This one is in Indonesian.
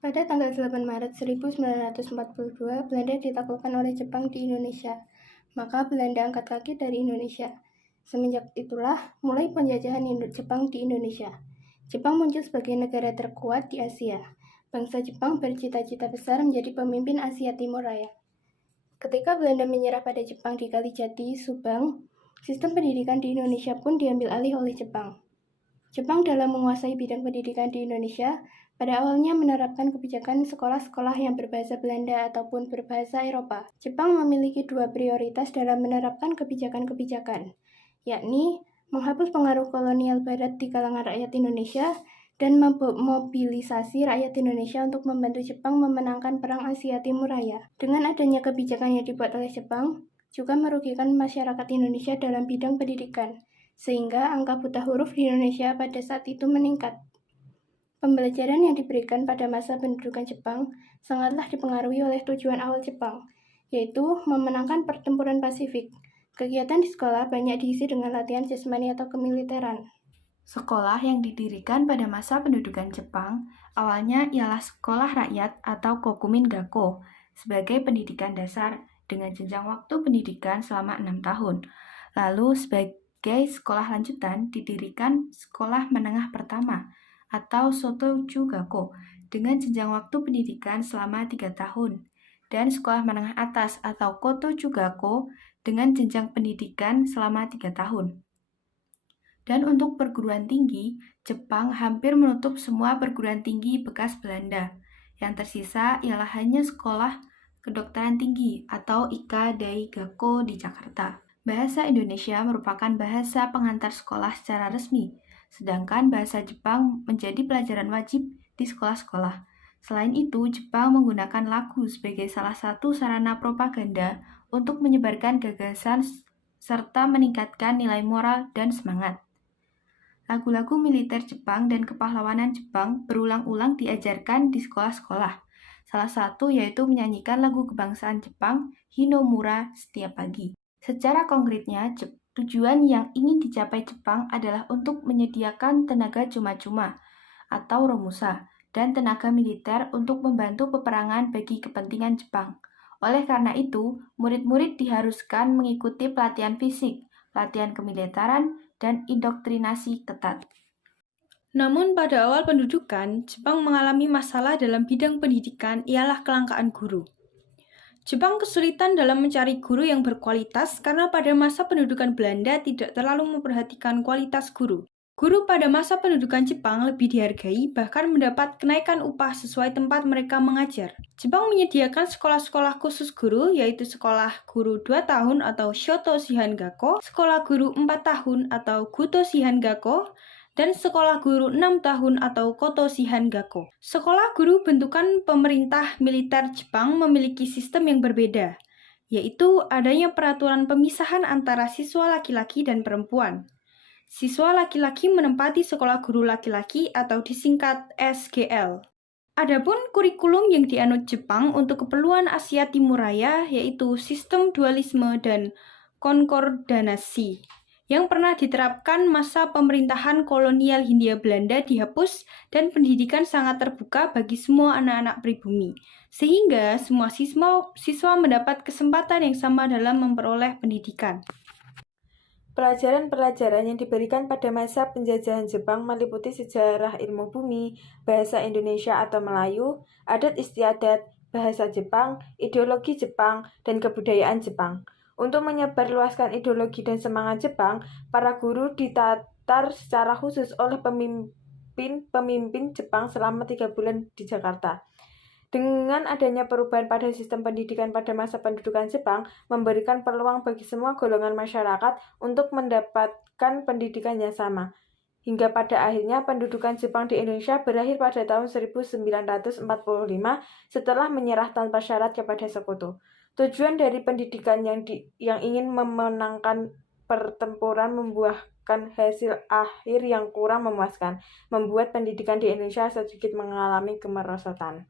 Pada tanggal 8 Maret 1942, Belanda ditaklukkan oleh Jepang di Indonesia. Maka Belanda angkat kaki dari Indonesia. Semenjak itulah mulai penjajahan Jepang di Indonesia. Jepang muncul sebagai negara terkuat di Asia. Bangsa Jepang bercita-cita besar menjadi pemimpin Asia Timur Raya. Ketika Belanda menyerah pada Jepang di Kalijati, Subang, sistem pendidikan di Indonesia pun diambil alih oleh Jepang. Jepang dalam menguasai bidang pendidikan di Indonesia, pada awalnya menerapkan kebijakan sekolah-sekolah yang berbahasa Belanda ataupun berbahasa Eropa. Jepang memiliki dua prioritas dalam menerapkan kebijakan-kebijakan, yakni menghapus pengaruh kolonial Barat di kalangan rakyat Indonesia dan memobilisasi rakyat Indonesia untuk membantu Jepang memenangkan Perang Asia Timur Raya. Dengan adanya kebijakan yang dibuat oleh Jepang, juga merugikan masyarakat Indonesia dalam bidang pendidikan, sehingga angka buta huruf di Indonesia pada saat itu meningkat. Pembelajaran yang diberikan pada masa pendudukan Jepang sangatlah dipengaruhi oleh tujuan awal Jepang, yaitu memenangkan pertempuran Pasifik. Kegiatan di sekolah banyak diisi dengan latihan jasmani atau kemiliteran. Sekolah yang didirikan pada masa pendudukan Jepang awalnya ialah sekolah rakyat atau Kokumin Gakko sebagai pendidikan dasar dengan jenjang waktu pendidikan selama 6 tahun. Lalu sebagai sekolah lanjutan didirikan sekolah menengah pertama atau Sotoju Gakko dengan jenjang waktu pendidikan selama 3 tahun. Dan sekolah menengah atas atau Kotoju Gakko dengan jenjang pendidikan selama 3 tahun. Dan untuk perguruan tinggi, Jepang hampir menutup semua perguruan tinggi bekas Belanda. Yang tersisa ialah hanya sekolah kedokteran tinggi atau Ika Dai Gakko di Jakarta. Bahasa Indonesia merupakan bahasa pengantar sekolah secara resmi, sedangkan bahasa Jepang menjadi pelajaran wajib di sekolah-sekolah. Selain itu, Jepang menggunakan lagu sebagai salah satu sarana propaganda untuk menyebarkan gagasan serta meningkatkan nilai moral dan semangat. Lagu-lagu militer Jepang dan kepahlawanan Jepang berulang-ulang diajarkan di sekolah-sekolah. Salah satu yaitu menyanyikan lagu kebangsaan Jepang, Hinomura, setiap pagi. Secara konkretnya, tujuan yang ingin dicapai Jepang adalah untuk menyediakan tenaga cuma-cuma atau romusa dan tenaga militer untuk membantu peperangan bagi kepentingan Jepang. Oleh karena itu, murid-murid diharuskan mengikuti pelatihan fisik, latihan kemiliteran, dan indoktrinasi ketat. Namun pada awal pendudukan, Jepang mengalami masalah dalam bidang pendidikan ialah kelangkaan guru. Jepang kesulitan dalam mencari guru yang berkualitas karena pada masa pendudukan Belanda tidak terlalu memperhatikan kualitas guru. Guru pada masa pendudukan Jepang lebih dihargai, bahkan mendapat kenaikan upah sesuai tempat mereka mengajar. Jepang menyediakan sekolah-sekolah khusus guru, yaitu sekolah guru 2 tahun atau Shoto Shihan Gakko, sekolah guru 4 tahun atau Guto Shihan Gakko, dan sekolah guru 6 tahun atau Koto Shihan Gakko. Sekolah guru bentukan pemerintah militer Jepang memiliki sistem yang berbeda, yaitu adanya peraturan pemisahan antara siswa laki-laki dan perempuan. Siswa laki-laki menempati sekolah guru laki-laki atau disingkat SGL. Adapun kurikulum yang dianut Jepang untuk keperluan Asia Timur Raya yaitu sistem dualisme dan konkordanasi yang pernah diterapkan masa pemerintahan kolonial Hindia Belanda dihapus dan pendidikan sangat terbuka bagi semua anak-anak pribumi, sehingga semua siswa mendapat kesempatan yang sama dalam memperoleh pendidikan. Pelajaran-pelajaran yang diberikan pada masa penjajahan Jepang meliputi sejarah ilmu bumi, bahasa Indonesia atau Melayu, adat istiadat, bahasa Jepang, ideologi Jepang, dan kebudayaan Jepang. Untuk menyebarluaskan ideologi dan semangat Jepang, para guru ditatar secara khusus oleh pemimpin Jepang selama 3 bulan di Jakarta. Dengan adanya perubahan pada sistem pendidikan pada masa pendudukan Jepang, memberikan peluang bagi semua golongan masyarakat untuk mendapatkan pendidikan yang sama. Hingga pada akhirnya pendudukan Jepang di Indonesia berakhir pada tahun 1945 setelah menyerah tanpa syarat kepada sekutu. Tujuan dari pendidikan yang ingin memenangkan pertempuran membuahkan hasil akhir yang kurang memuaskan, membuat pendidikan di Indonesia sedikit mengalami kemerosotan.